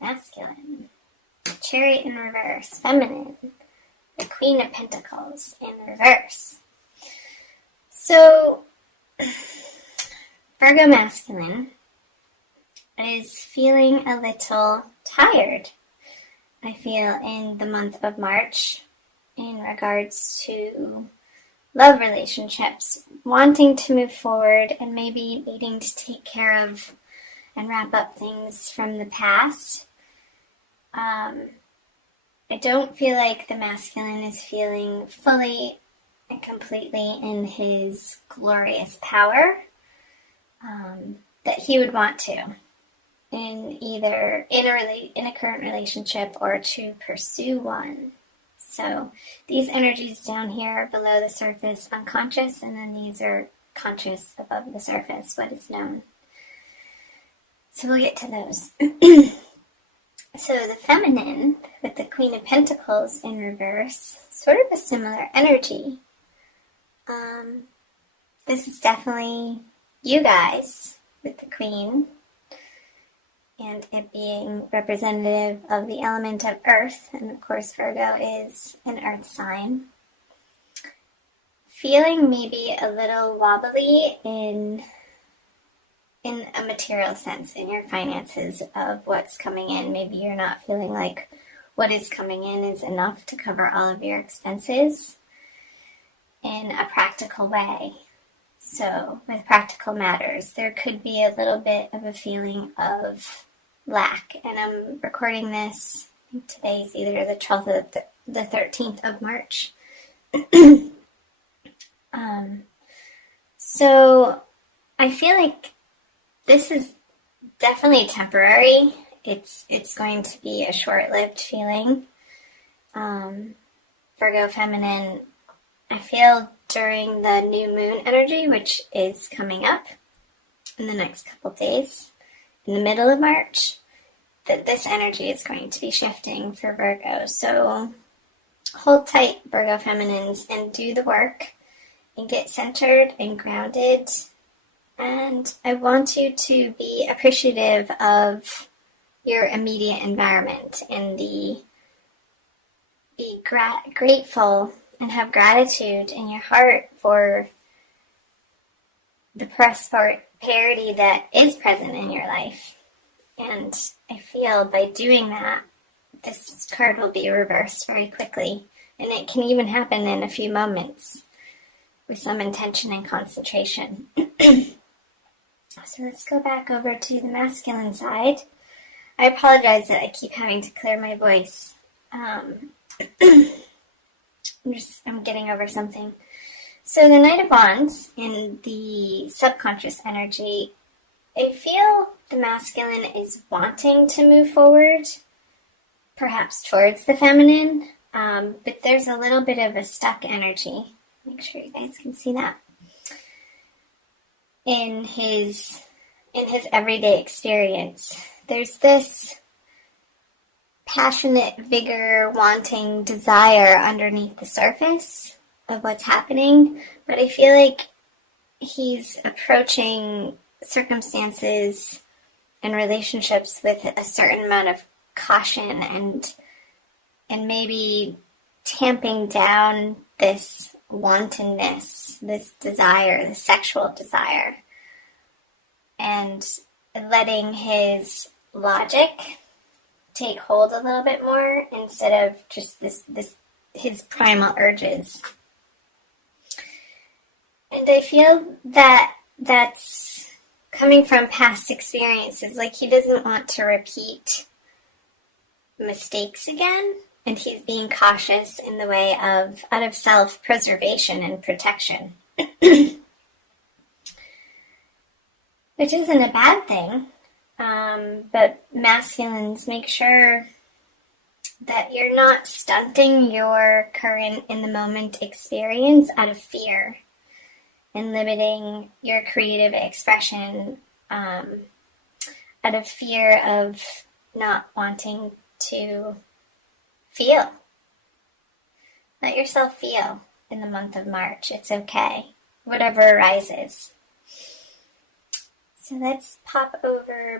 masculine, the Chariot in reverse, feminine, the Queen of Pentacles in reverse. So, Virgo masculine is feeling a little tired, I feel, in the month of March in regards to love relationships, wanting to move forward and maybe needing to take care of and wrap up things from the past. I don't feel like the masculine is feeling fully and completely in his glorious power that he would want to in either in a current relationship or to pursue one. So these energies down here are below the surface, unconscious, and then these are conscious above the surface, what is known. So we'll get to those. So the feminine, with the Queen of Pentacles in reverse, sort of a similar energy. This is definitely you guys with the Queen, and it being representative of the element of Earth, and of course Virgo is an Earth sign. Feeling maybe a little wobbly in a material sense in your finances of what's coming in. Maybe you're not feeling like what is coming in is enough to cover all of your expenses in a practical way. So with practical matters, there could be a little bit of a feeling of lack. And I'm recording this, I think today's either the 12th or the 13th of March. So I feel like this is definitely temporary. It's going to be a short-lived feeling. Virgo feminine, I feel during the new moon energy, which is coming up in the next couple days, in the middle of March, that this energy is going to be shifting for Virgo. So hold tight, Virgo feminines, and do the work and get centered and grounded. And I want you to be appreciative of your immediate environment and be grateful and have gratitude in your heart for the prosperity that is present in your life. And I feel by doing that, this card will be reversed very quickly. And it can even happen in a few moments with some intention and concentration. So let's go back over to the masculine side. I apologize that I keep having to clear my voice. I'm getting over something. So the Knight of Wands in the subconscious energy, I feel the masculine is wanting to move forward, perhaps towards the feminine, but there's a little bit of a stuck energy. Make sure you guys can see that. In his everyday experience, there's this passionate vigor, wanting desire underneath the surface of what's happening, but I feel like he's approaching circumstances and relationships with a certain amount of caution and maybe tamping down this wantonness, this desire, this sexual desire, and letting his logic take hold a little bit more instead of just his primal urges. And I feel that that's coming from past experiences. Like he doesn't want to repeat mistakes again, and he's being cautious in the way of out of self-preservation and protection. Which isn't a bad thing. But masculines, make sure that you're not stunting your current in the moment experience out of fear and limiting your creative expression out of fear of not wanting to feel. Let yourself feel in the month of March. It's okay. Whatever arises. So let's pop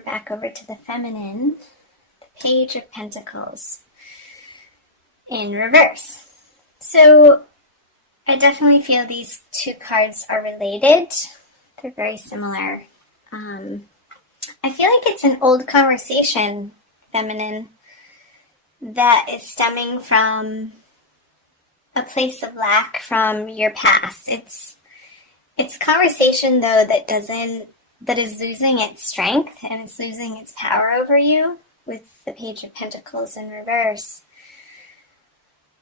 back over to the feminine, the Page of Pentacles in reverse. So I definitely feel these two cards are related. They're very similar. I feel like it's an old conversation, feminine, that is stemming from a place of lack from your past. It's conversation though that is losing its strength and it's losing its power over you with the Page of Pentacles in reverse.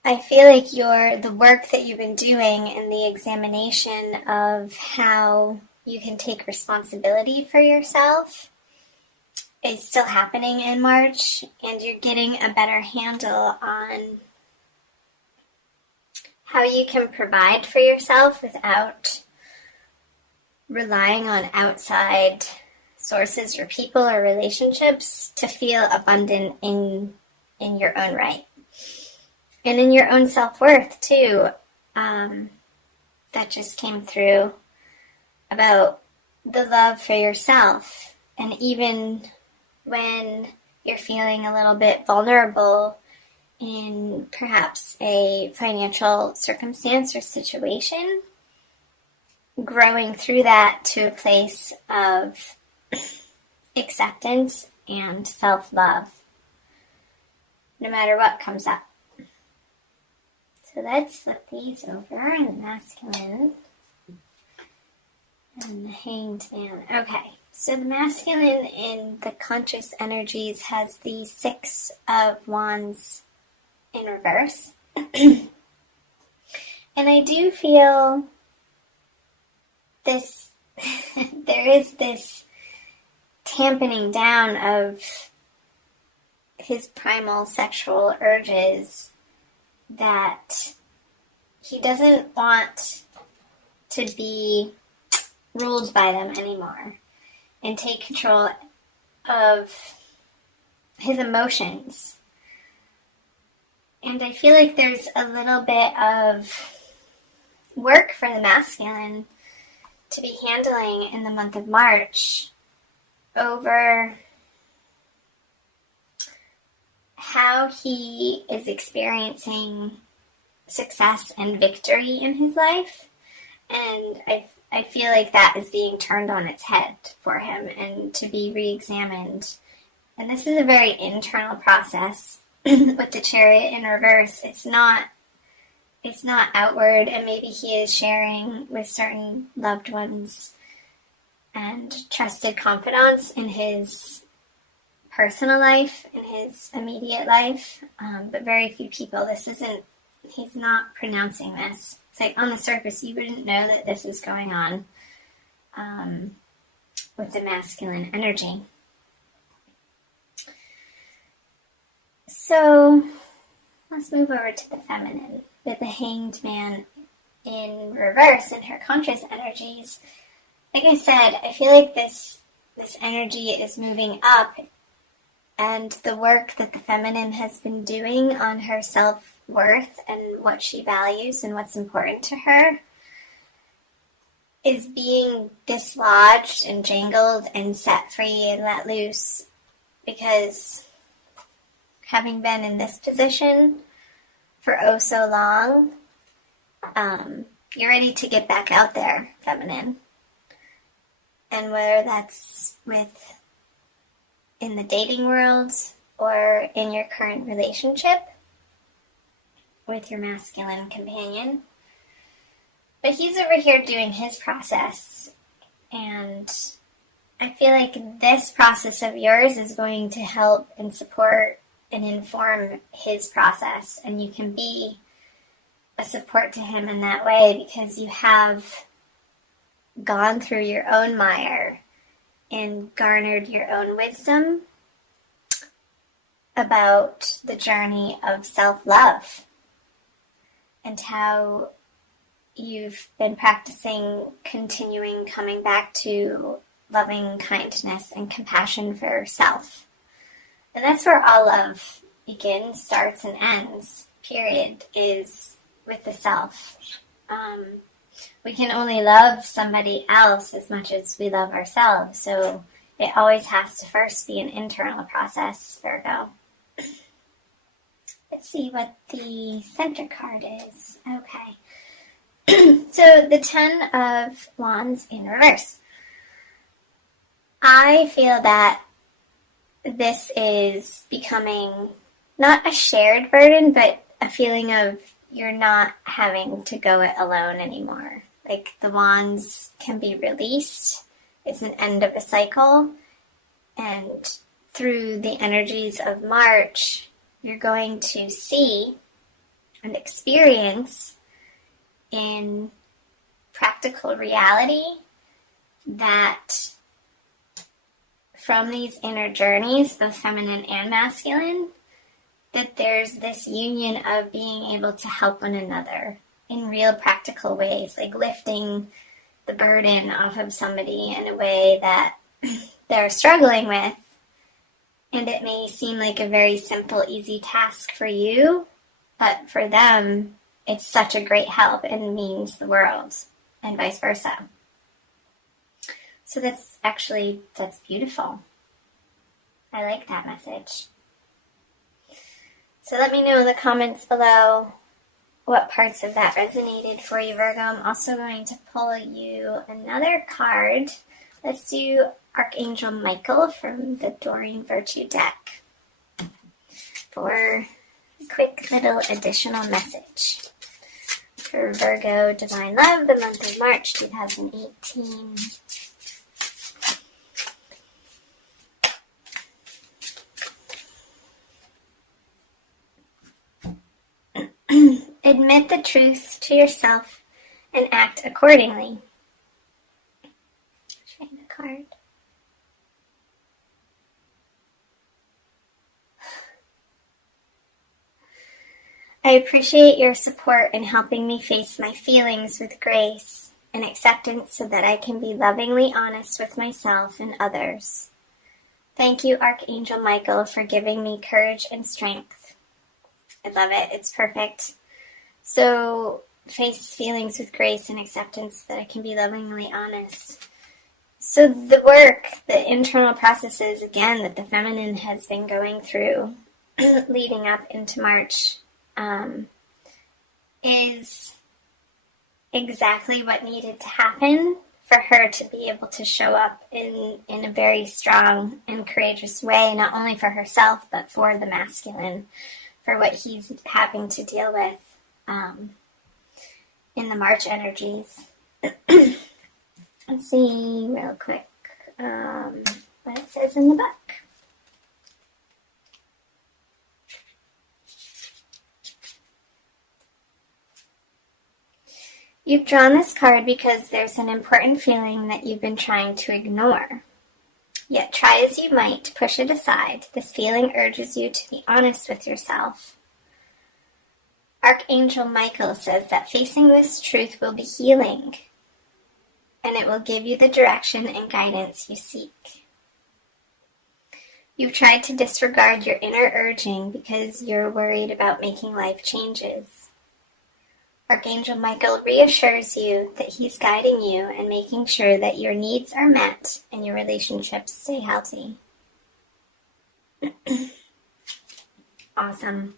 I feel like the work that you've been doing and the examination of how you can take responsibility for yourself is still happening in March, and you're getting a better handle on how you can provide for yourself without relying on outside sources or people or relationships to feel abundant in your own right. And in your own self-worth, too. That just came through about the love for yourself. And even when you're feeling a little bit vulnerable in perhaps a financial circumstance or situation, growing through that to a place of acceptance and self-love, no matter what comes up. So let's flip these over, the masculine and the Hanged Man. Okay, so the masculine in the conscious energies has the Six of Wands in reverse. And I do feel this, there is this tampening down of his primal sexual urges, that he doesn't want to be ruled by them anymore and take control of his emotions. And I feel like there's a little bit of work for the masculine to be handling in the month of March over how he is experiencing success and victory in his life. And I feel like that is being turned on its head for him and to be re-examined. And this is a very internal process with the Chariot in reverse. It's not outward, and maybe he is sharing with certain loved ones and trusted confidants in his personal life, in his immediate life, but very few people. He's not pronouncing this. It's like on the surface, you wouldn't know that this is going on with the masculine energy. So let's move over to the feminine with the Hanged Man in reverse in her conscious energies. Like I said, I feel like this energy is moving up, and the work that the feminine has been doing on her self-worth and what she values and what's important to her is being dislodged and jangled and set free and let loose, because having been in this position for oh so long, you're ready to get back out there, feminine. And whether that's in the dating world or in your current relationship with your masculine companion. But he's over here doing his process, and I feel like this process of yours is going to help and support and inform his process, and you can be a support to him in that way because you have gone through your own mire and garnered your own wisdom about the journey of self-love and how you've been practicing coming back to loving kindness and compassion for yourself. And that's where all love begins, starts, and ends, period, is with the self. We can only love somebody else as much as we love ourselves, so it always has to first be an internal process, Virgo. Let's see what the center card is. Okay. So the Ten of Wands in reverse. I feel that this is becoming not a shared burden, but a feeling of you're not having to go it alone anymore. Like the wands can be released. It's an end of a cycle. And through the energies of March, you're going to see and experience in practical reality that from these inner journeys, both feminine and masculine, that there's this union of being able to help one another in real practical ways, like lifting the burden off of somebody in a way that they're struggling with. And it may seem like a very simple, easy task for you, but for them, it's such a great help and means the world, and vice versa. So that's beautiful. I like that message. So let me know in the comments below what parts of that resonated for you, Virgo. I'm also going to pull you another card. Let's do Archangel Michael from the Doreen Virtue deck for a quick little additional message for Virgo Divine Love, the month of March 2018. Admit the truth to yourself and act accordingly. Try the card. I appreciate your support in helping me face my feelings with grace and acceptance so that I can be lovingly honest with myself and others. Thank you, Archangel Michael, for giving me courage and strength. I love it. It's perfect. So, face feelings with grace and acceptance so that I can be lovingly honest. So the work, the internal processes, again, that the feminine has been going through leading up into March is exactly what needed to happen for her to be able to show up in a very strong and courageous way, not only for herself, but for the masculine, for what he's having to deal with in the March energies. Let's see real quick what it says in the book. You've drawn this card because there's an important feeling that you've been trying to ignore. Yet try as you might to push it aside, this feeling urges you to be honest with yourself. Archangel Michael says that facing this truth will be healing, and it will give you the direction and guidance you seek. You've tried to disregard your inner urging because you're worried about making life changes. Archangel Michael reassures you that he's guiding you and making sure that your needs are met and your relationships stay healthy. Awesome.